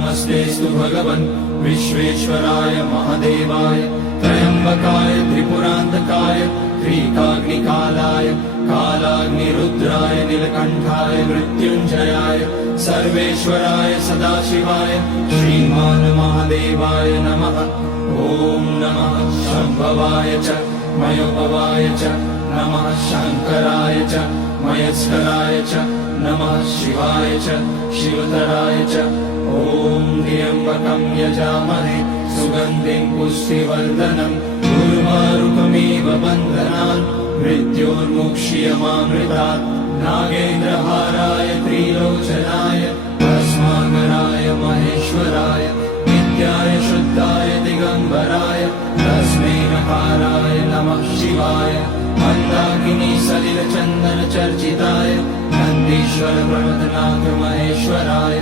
नमस्तेस्तु भगवन् विश्वेश्वराय महादेवाय त्र्यम्बकाय त्रिपुरान्तकाय त्रिकाग्निकालाय कालाग्निरुद्राय नीलकण्ठाय मृत्युञ्जयाय सर्वेश्वराय सदाशिवाय श्रीमान् महादेवाय नमः। ॐ नमः शम्भवाय च मयोभवाय च नमः शङ्कराय च मयस्कराय च नमः शिवाय च शिवतराय च। ॐ त्र्यम्बकं यजामहे सुगन्धिं पुष्टिवर्धनम् उर्वारुकमिव बन्धनान् मृत्योर्मुक्ष्यमामृतात्। नागेन्द्रहाराय त्रिलोचनाय भस्माकराय महेश्वराय नित्याय शुद्धाय दिगम्बराय तस्मै नकाराय नमः शिवाय। मन्दाकिनी सलिलचन्दन चर्चिताय नन्दीश्वर प्रमथनाथ महेश्वराय